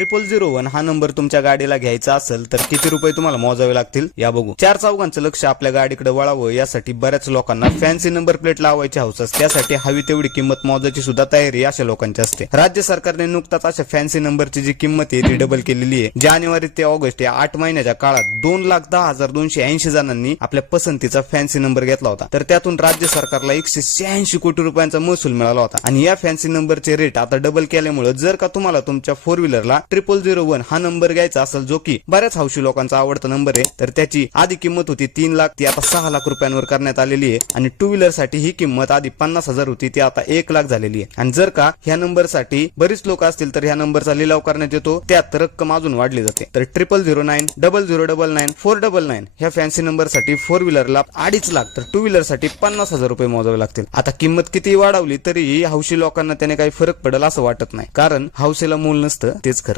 0001 हा नंबर तुमच्या गाडीला घ्यायचा असेल तर किती रुपये तुम्हाला मोजावे लागतील या बघू। चार चौघांचं लक्ष आपल्या गाडीकडे वळावं यासाठी बऱ्याच लोकांना फॅन्सी नंबर प्लेट लावायची हौस असते, त्यासाठी हवी तेवढी किंमत मोजायची सुद्धा तयारी अशा लोकांची असते। राज्य सरकारने नुकताच अशा फॅन्सी नंबरची जी किंमत आहे ती डबल केलेली आहे। जानेवारी ते ऑगस्ट या 8 महिन्याच्या काळात 2,10,280 जणांनी आपल्या पसंतीचा फॅन्सी नंबर घेतला होता, तर त्यातून राज्य सरकारला 186 कोटी रुपयांचा महसूल मिळाला होता। आणि या फॅन्सी नंबरचे रेट आता डबल केल्यामुळे जर का तुम्हाला तुमच्या 4 व्हीलरला 0001 हा नंबर घ्यायचा असेल, जो की बऱ्याच हौशी लोकांचा आवडता नंबर आहे, तर त्याची आधी किंमत होती 3 लाख, ती आता 6 लाख रुपयांवर करण्यात आलेली आहे। आणि 2 व्हीलर साठी ही किंमत आधी 50,000 होती, ती आता 1 लाख झालेली आहे। आणि जर का ह्या नंबर साठी बरीच लोक असतील तर ह्या नंबरचा लिलाव करण्यात येतो, त्यात रक्कम अजून वाढली जाते। तर 0009, 0099, 499 ह्या फॅन्सी नंबर साठी 4 व्हीलरला 2.5 लाख, तर 2 व्हीलर साठी 50,000 रुपये मोजावे लागतील। आता किंमत किती वाढवली तरी हौशी लोकांना त्याने काही फरक पडेल असं वाटत नाही, कारण हौसेला मूल नसतं तेच खरं।